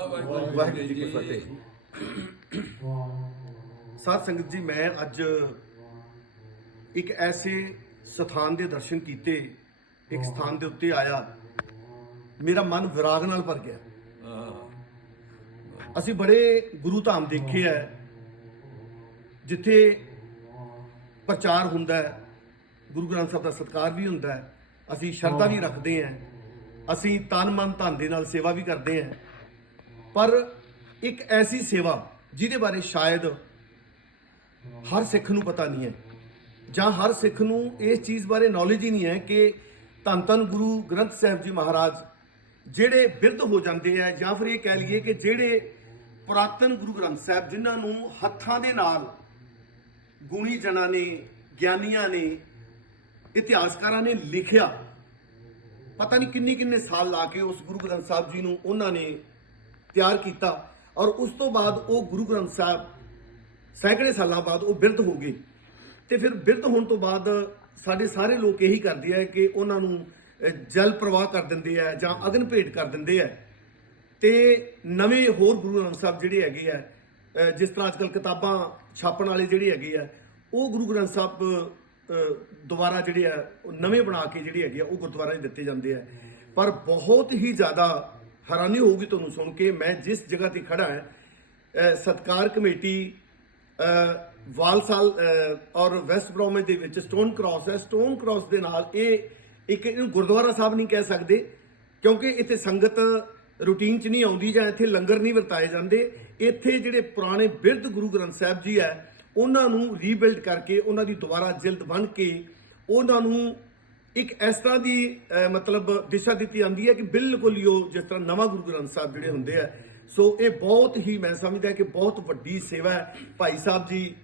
ਵਾਹਿਗੁਰੂ ਵਾਹਿਗੁਰੂ ਜੀ ਕੀ ਫਤਿਹ। ਸਾਧ ਸੰਗਤ ਜੀ, ਮੈਂ ਅੱਜ ਇੱਕ ਐਸੇ ਸਥਾਨ ਦੇ ਦਰਸ਼ਨ ਕੀਤੇ, ਇੱਕ ਸਥਾਨ ਦੇ ਉੱਤੇ ਆਇਆ। ਮੇਰਾ ਮਨ ਵਿਰਾਗ ਨਾਲ ਭਰ ਗਿਆ। ਅਸੀਂ ਬੜੇ ਗੁਰੂ ਧਾਮ ਦੇਖੇ ਐ ਜਿੱਥੇ ਪ੍ਰਚਾਰ ਹੁੰਦਾ ਹੈ, ਗੁਰੂ ਗ੍ਰੰਥ ਸਾਹਿਬ ਦਾ ਸਤਿਕਾਰ ਵੀ ਹੁੰਦਾ ਹੈ, ਅਸੀਂ ਸ਼ਰਧਾ ਵੀ ਰੱਖਦੇ ਹਾਂ, ਅਸੀਂ ਤਨ ਮਨ ਧਨ ਦੇ ਨਾਲ ਸੇਵਾ ਵੀ ਕਰਦੇ ਹਾਂ। ਪਰ ਇੱਕ ਐਸੀ ਸੇਵਾ ਜਿਹਦੇ ਬਾਰੇ ਸ਼ਾਇਦ ਹਰ ਸਿੱਖ ਨੂੰ ਪਤਾ ਨਹੀਂ ਹੈ ਜਾਂ ਹਰ ਸਿੱਖ ਨੂੰ ਇਸ ਚੀਜ਼ ਬਾਰੇ ਨੌਲੇਜ ਹੀ ਨਹੀਂ ਹੈ ਕਿ ਧੰਨ ਧੰਨ ਗੁਰੂ ਗ੍ਰੰਥ ਸਾਹਿਬ ਜੀ ਮਹਾਰਾਜ ਜਿਹੜੇ ਬਿਰਧ ਹੋ ਜਾਂਦੇ ਆ ਜਾਂ ਫਿਰ ਇਹ ਕਹਿ ਲਈਏ ਕਿ ਜਿਹੜੇ ਪੁਰਾਤਨ ਗੁਰੂ ਗ੍ਰੰਥ ਸਾਹਿਬ ਜਿਨ੍ਹਾਂ ਨੂੰ ਹੱਥਾਂ ਦੇ ਨਾਲ ਗੁਣੀ ਜਨਾਂ ਨੇ, ਗਿਆਨੀਆਂ ਨੇ, ਇਤਿਹਾਸਕਾਰਾਂ ਨੇ ਲਿਖਿਆ, ਪਤਾ ਨਹੀਂ ਕਿੰਨੇ ਕਿੰਨੇ ਸਾਲ ਲਾ ਕੇ ਉਸ ਗੁਰੂ ਗ੍ਰੰਥ ਸਾਹਿਬ ਜੀ ਨੂੰ ਉਹਨਾਂ ਨੇ ਤਿਆਰ ਕੀਤਾ ਔਰ ਉਸ ਤੋਂ ਬਾਅਦ ਉਹ ਗੁਰੂ ਗ੍ਰੰਥ ਸਾਹਿਬ ਸੈਂਕੜੇ ਸਾਲਾਂ ਬਾਅਦ ਉਹ ਬਿਰਧ ਹੋ ਗਏ। ਤੇ ਫਿਰ ਬਿਰਧ ਹੋਣ ਤੋਂ ਬਾਅਦ ਸਾਡੇ ਸਾਰੇ ਲੋਕ ਇਹੀ ਕਰਦੇ ਆ ਕਿ ਉਹਨਾਂ ਨੂੰ ਜਲ ਪ੍ਰਵਾਹ ਕਰ ਦਿੰਦੇ ਆ ਜਾਂ ਅਗਨ ਭੇਟ ਕਰ ਦਿੰਦੇ ਆ। ਤੇ ਨਵੇਂ ਹੋਰ ਗੁਰੂ ਗ੍ਰੰਥ ਸਾਹਿਬ ਜਿਹੜੇ ਹੈਗੇ ਆ ਜਿਸ ਤਰ੍ਹਾਂ ਅੱਜਕੱਲ ਕਿਤਾਬਾਂ ਛਾਪਣ ਵਾਲੇ ਜਿਹੜੇ ਹੈਗੇ ਆ ਉਹ ਗੁਰੂ ਗ੍ਰੰਥ ਸਾਹਿਬ ਅਹ, ਦੁਬਾਰਾ ਜਿਹੜੇ ਆ ਉਹ ਨਵੇਂ ਬਣਾ ਕੇ ਜਿਹੜੇ ਹੈਗੇ ਆ ਉਹ ਗੁਰਦੁਆਰਾ 'ਚ ਦਿੱਤੇ ਜਾਂਦੇ ਆ। ਪਰ ਬਹੁਤ ਹੀ ਜ਼ਿਆਦਾ ਹੈਰਾਨੀ ਹੋਊਗੀ ਤੁਹਾਨੂੰ ਸੁਣ ਕੇ ਮੈਂ ਜਿਸ ਜਗ੍ਹਾ ਤੇ ਖੜਾ ਹਾਂ ਸਤਕਾਰ ਕਮੇਟੀ ਅਹ, ਵਾਲਸਾਲ ਔਰ ਵੈਸਟ ਬ੍ਰੋਮੇ ਦੇ ਵਿੱਚ ਸਟੋਨ ਕ੍ਰਾਸ ਹੈ। ਸਟੋਨ ਕ੍ਰਾਸ ਦੇ ਨਾਲ ਇਹ ਇੱਕ ਇਹਨੂੰ ਗੁਰਦੁਆਰਾ ਸਾਹਿਬ ਨਹੀਂ ਕਹਿ ਸਕਦੇ ਕਿਉਂਕਿ ਇੱਥੇ ਸੰਗਤ ਰੂਟੀਨ 'ਚ ਨਹੀਂ ਆਉਂਦੀ ਜਾਂ ਇੱਥੇ ਲੰਗਰ ਨਹੀਂ ਵਰਤਾਏ ਜਾਂਦੇ। ਇੱਥੇ ਜਿਹੜੇ ਪੁਰਾਣੇ ਬਿਰਧ ਗੁਰੂ ਗ੍ਰੰਥ ਸਾਹਿਬ ਜੀ ਹੈ ਉਹਨਾਂ ਨੂੰ ਰੀਬਿਲਡ ਕਰਕੇ ਉਹਨਾਂ ਦੀ ਦੁਬਾਰਾ ਜਿਲਦ ਬਣ ਕੇ ਉਹਨਾਂ ਨੂੰ ਇੱਕ ਇਸ ਤਰ੍ਹਾਂ ਦੀ ਮਤਲਬ ਦਿਸ਼ਾ ਦਿੱਤੀ ਜਾਂਦੀ ਹੈ ਕਿ ਬਿਲਕੁਲ ਹੀ ਉਹ ਜਿਸ ਤਰ੍ਹਾਂ ਨਵਾਂ ਗੁਰੂ ਗ੍ਰੰਥ ਸਾਹਿਬ ਜਿਹੜੇ ਹੁੰਦੇ ਆ, ਸੋ ਇਹ ਬਹੁਤ ਹੀ ਮੈਂ ਸਮਝਦਾ ਕਿ ਬਹੁਤ ਵੱਡੀ ਸੇਵਾ ਹੈ। ਭਾਈ ਸਾਹਿਬ ਜੀ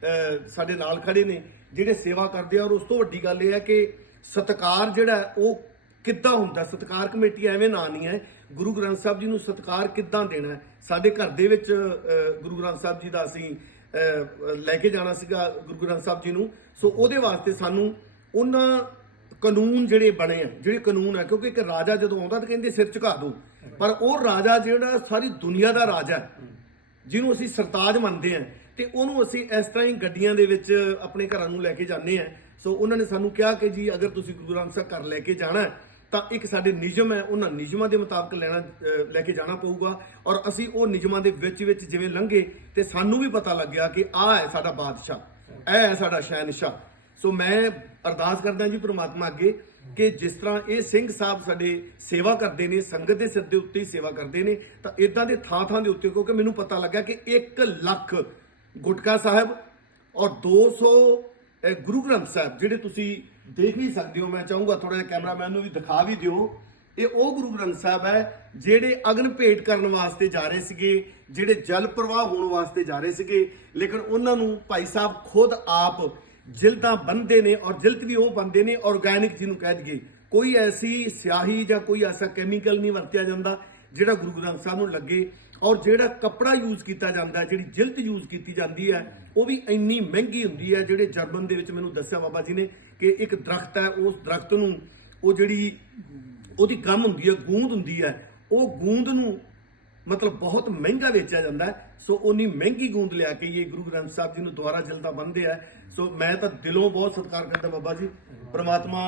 ਸਾਡੇ ਨਾਲ ਖੜੇ ਨੇ, ਜਿਹੜੇ ਸੇਵਾ ਕਰਦੇ ਆ, ਔਰ ਉਸ ਤੋਂ ਵੱਡੀ ਗੱਲ ਇਹ ਹੈ ਕਿ ਸਤਕਾਰ ਜਿਹੜਾ ਉਹ ਕਿੱਦਾਂ ਹੁੰਦਾ? ਸਤਕਾਰ ਕਮੇਟੀ ਐਵੇਂ ਨਾਂ ਨਹੀਂ ਹੈ। ਗੁਰੂ ਗ੍ਰੰਥ ਸਾਹਿਬ ਜੀ ਨੂੰ ਸਤਕਾਰ ਕਿੱਦਾਂ ਦੇਣਾ ਸਾਡੇ ਘਰ ਦੇ ਵਿੱਚ ਗੁਰੂ ਗ੍ਰੰਥ ਸਾਹਿਬ ਜੀ ਦਾ ਅਸੀਂ ਲੈ ਕੇ ਜਾਣਾ ਸੀਗਾ ਗੁਰੂ ਗ੍ਰੰਥ ਸਾਹਿਬ ਜੀ ਨੂੰ। ਸੋ ਉਹਦੇ ਵਾਸਤੇ ਸਾਨੂੰ ਉਹਨਾਂ ਕਾਨੂੰਨ ਜਿਹੜੇ ਬਣੇ ਆ, ਜਿਹੜੇ ਕਾਨੂੰਨ ਆ, ਕਿਉਂਕਿ ਇੱਕ ਰਾਜਾ ਜਦੋਂ ਆਉਂਦਾ ਤਾਂ ਕਹਿੰਦੇ ਸਿਰ ਝੁਕਾ ਦੋ। ਪਰ ਉਹ ਰਾਜਾ ਜਿਹੜਾ ਸਾਰੀ ਦੁਨੀਆ ਦਾ ਰਾਜਾ ਜਿਹਨੂੰ ਅਸੀਂ ਸਰਤਾਜ ਮੰਨਦੇ ਆ, ਤੇ ਉਹਨੂੰ ਅਸੀਂ ਇਸ ਤਰ੍ਹਾਂ ਹੀ ਗੱਡੀਆਂ ਦੇ ਵਿੱਚ ਆਪਣੇ ਘਰਾਂ ਨੂੰ ਲੈ ਕੇ ਜਾਂਦੇ ਆ। ਸੋ ਉਹਨਾਂ ਨੇ ਸਾਨੂੰ ਕਿਹਾ ਕਿ ਜੀ, ਅਗਰ ਤੁਸੀਂ ਗੁਰੂ ਗ੍ਰੰਥ ਸਾਹਿਬ ਘਰ ਲੈ ਕੇ ਜਾਣਾ ਤਾਂ ਇੱਕ ਸਾਡੇ ਨਿਯਮ ਹੈ, ਉਹਨਾਂ ਨਿਯਮਾਂ ਦੇ ਮੁਤਾਬਕ ਲੈਣਾ ਲੈ ਕੇ ਜਾਣਾ ਪਊਗਾ। ਔਰ ਅਸੀਂ ਉਹ ਨਿਯਮਾਂ ਦੇ ਵਿੱਚ ਵਿੱਚ ਜਿਵੇਂ ਲੰਘੇ, ਤੇ ਸਾਨੂੰ ਵੀ ਪਤਾ ਲੱਗਿਆ ਕਿ ਆਹ ਹੈ ਸਾਡਾ ਬਾਦਸ਼ਾਹ, ਇਹ ਹੈ ਸਾਡਾ ਸ਼ਹਿਨशाह। ਸੋ ਮੈਂ ਅਰਦਾਸ ਕਰਦਾ ਜੀ ਪ੍ਰਮਾਤਮਾ ਅੱਗੇ ਕਿ ਜਿਸ ਤਰ੍ਹਾਂ ਇਹ ਸਿੰਘ ਸਾਹਿਬ ਸਾਡੇ ਸੇਵਾ ਕਰਦੇ ਨੇ ਸੰਗਤ ਦੇ ਸਿਰ ਦੇ ਉੱਤੇ ਹੀ ਸੇਵਾ ਕਰਦੇ ਨੇ ਤਾਂ ਇਦਾਂ ਦੇ ਥਾਂ ਥਾਂ ਦੇ ਉੱਤੇ ਕਿਉਂਕਿ ਮੈਨੂੰ ਪਤਾ ਲੱਗਾ ਕਿ 1 ਲੱਖ ਗੁਟਕਾ ਸਾਹਿਬ ਔਰ 200 ਅਹ, ਗੁਰੂ ਗ੍ਰੰਥ ਸਾਹਿਬ ਜਿਹੜੇ ਤੁਸੀਂ ਦੇਖ ਨਹੀਂ ਸਕਦੇ ਹੋ ਮੈਂ ਚਾਹੂੰਗਾ ਥੋੜਾ ਜਿਹਾ ਕੈਮਰਾਮੈਨ ਨੂੰ ਵੀ ਦਿਖਾ ਵੀ ਦਿਓ। ਇਹ ਉਹ ਗੁਰੂ ਗ੍ਰੰਥ ਸਾਹਿਬ ਹੈ ਜਿਹੜੇ ਅਗਨ ਭੇਟ ਕਰਨ ਵਾਸਤੇ ਜਾ ਰਹੇ ਸੀਗੇ ਜਿਹੜੇ ਜਲ ਪ੍ਰਵਾਹ ਹੋਣ ਵਾਸਤੇ ਜਾ ਰਹੇ ਸੀਗੇ ਲੇਕਿਨ ਉਹਨਾਂ ਨੂੰ ਭਾਈ ਸਾਹਿਬ ਖੁਦ ਆਪ ਜਿਲਦਾਂ ਬੰਦੇ ਨੇ ਔਰ ਜਿਲਦ ਵੀ ਉਹ ਬੰਦੇ ਨੇ ਆਰਗੈਨਿਕ ਜਿਹਨੂੰ ਕਹਿ ਦਈਏ। ਕੋਈ ਐਸੀ ਸਿਆਹੀ ਜਾਂ ਕੋਈ ਐਸਾ ਕੈਮੀਕਲ ਨਹੀਂ ਵਰਤਿਆ ਜਾਂਦਾ ਜਿਹੜਾ ਗੁਰੂ ਗ੍ਰੰਥ ਸਾਹਿਬ ਨੂੰ ਲੱਗੇ ਔਰ ਜਿਹੜਾ ਕੱਪੜਾ ਯੂਜ਼ ਕੀਤਾ ਜਾਂਦਾ, ਜਿਹੜੀ ਜਿਲਦ ਯੂਜ਼ ਕੀਤੀ ਜਾਂਦੀ ਹੈ, ਉਹ ਵੀ ਇੰਨੀ ਮਹਿੰਗੀ ਹੁੰਦੀ ਹੈ ਜਿਹੜੇ ਜਰਮਨ ਦੇ ਵਿੱਚ ਮੈਨੂੰ ਦੱਸਿਆ ਬਾਬਾ ਜੀ ਨੇ ਕਿ ਇੱਕ ਦਰਖਤ ਹੈ, ਉਸ ਦਰਖਤ ਨੂੰ ਉਹ ਜਿਹੜੀ ਉਹਦੀ ਗਮ ਹੁੰਦੀ ਹੈ, ਗੂੰਦ ਹੁੰਦੀ ਹੈ, ਉਹ ਗੂੰਦ ਨੂੰ ਮਤਲਬ ਬਹੁਤ ਮਹਿੰਗਾ ਵੇਚਿਆ ਜਾਂਦਾ ਸੋ ਉਨੀ ਮਹਿੰਗੀ ਗੂੰਦ ਲਿਆ ਕੇ ਇਹ ਗੁਰੂ ਗ੍ਰੰਥ ਸਾਹਿਬ ਜੀ ਨੂੰ ਦੁਆਰਾ ਜਲਦਾ ਬੰਦੇ ਆ। ਸੋ ਮੈਂ ਤਾਂ ਦਿਲੋਂ ਬਹੁਤ ਸਤਿਕਾਰ ਕਰਦਾ ਬਾਬਾ ਜੀ। ਪ੍ਰਮਾਤਮਾ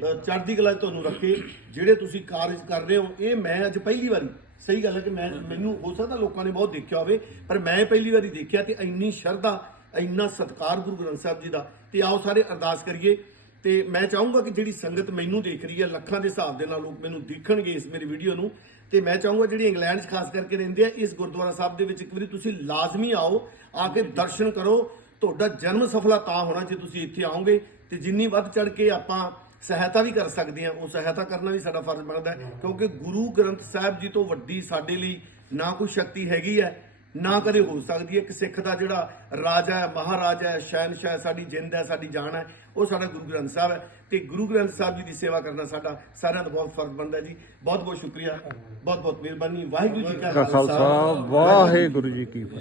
ਚੜ੍ਹਦੀ ਕਲਾ ਤੁਹਾਨੂੰ ਰੱਖੇ। ਜਿਹੜੇ ਤੁਸੀਂ ਕਾਰਜ ਕਰ ਰਹੇ ਹੋ, ਇਹ ਮੈਂ ਅੱਜ ਪਹਿਲੀ ਵਾਰੀ, ਸਹੀ ਗੱਲ ਹੈ ਕਿ ਮੈਂ, ਮੈਨੂੰ ਹੋ ਸਕਦਾ ਲੋਕਾਂ ਨੇ ਬਹੁਤ ਦੇਖਿਆ ਹੋਵੇ, ਪਰ ਮੈਂ ਪਹਿਲੀ ਵਾਰੀ ਦੇਖਿਆ ਤੇ ਇੰਨੀ ਸ਼ਰਧਾ, ਇੰਨਾ ਸਤਿਕਾਰ ਗੁਰੂ ਗ੍ਰੰਥ ਸਾਹਿਬ ਜੀ ਦਾ। ਤੇ ਆਓ ਸਾਰੇ ਅਰਦਾਸ ਕਰੀਏ। ਤੇ ਮੈਂ ਚਾਹੂੰਗਾ ਕਿ ਜਿਹੜੀ ਸੰਗਤ ਮੈਨੂੰ ਦੇਖ ਰਹੀ ਹੈ, ਲੱਖਾਂ ਦੇ ਹਿਸਾਬ ਦੇ ਨਾਲ ਲੋਕ ਮੈਨੂੰ ਦੇਖਣਗੇ ਇਸ ਮੇਰੀ ਵੀਡੀਓ ਨੂੰ, ਤੇ ਮੈਂ ਚਾਹੂੰਗਾ ਜਿਹੜੀ ਇੰਗਲੈਂਡ 'ਚ ਖਾਸ ਕਰਕੇ ਰਹਿੰਦੇ ਆ, ਇਸ ਗੁਰਦੁਆਰਾ ਸਾਹਿਬ ਦੇ ਵਿੱਚ ਇੱਕ ਵਾਰੀ ਤੁਸੀਂ ਲਾਜ਼ਮੀ ਆਓ, ਆ ਕੇ ਦਰਸ਼ਨ ਕਰੋ, ਤੁਹਾਡਾ ਜਨਮ ਸਫਲਾ ਤਾਂ ਹੋਣਾ ਜੇ ਤੁਸੀਂ ਇੱਥੇ ਆਓਗੇ, ਤੇ ਜਿੰਨੀ ਵੱਧ ਚੜ ਕੇ ਆਪਾਂ ਸਹਾਇਤਾ ਵੀ ਕਰ ਸਕਦੇ ਆ ਉਹ ਸਹਾਇਤਾ ਕਰਨਾ ਵੀ ਸਾਡਾ ਫਰਜ਼ ਬਣਦਾ ਕਿਉਂਕਿ ਗੁਰੂ ਗ੍ਰੰਥ ਸਾਹਿਬ ਜੀ ਤੋਂ ਵੱਡੀ ਸਾਡੇ ਲਈ ਨਾ ਕੋਈ ਸ਼ਕਤੀ ਹੈਗੀ ਹੈ ਨਾ ਕਦੇ ਹੋ ਸਕਦੀ ਹੈ ਕਿ ਸਿੱਖ ਦਾ ਜਿਹੜਾ ਰਾਜਾ ਹੈ ਮਹਾਰਾਜਾ ਹੈ ਸ਼ਹਿਨशाह ਹੈ ਸਾਡੀ ਜਿੰਦ ਹੈ ਸਾਡੀ ਜਾਨ ਹੈ ਉਹ ਸਾਡਾ ਗੁਰੂ ਗ੍ਰੰਥ ਸਾਹਿਬ ਹੈ ਤੇ ਗੁਰੂ ਗ੍ਰੰਥ ਸਾਹਿਬ ਜੀ ਦੀ ਸੇਵਾ ਕਰਨਾ ਸਾਡਾ ਸਾਰਿਆਂ ਦਾ ਬਹੁਤ ਫਰਜ਼ ਬਣਦਾ ਜੀ। ਬਹੁਤ ਬਹੁਤ ਸ਼ੁਕਰੀਆ ਬਹੁਤ ਬਹੁਤ ਮਿਹਰਬਾਨੀ। ਵਾਹਿਗੁਰੂ ਜੀ ਕਾ ਖਾਲਸਾ ਵਾਹਿਗੁਰੂ ਜੀ ਕੀ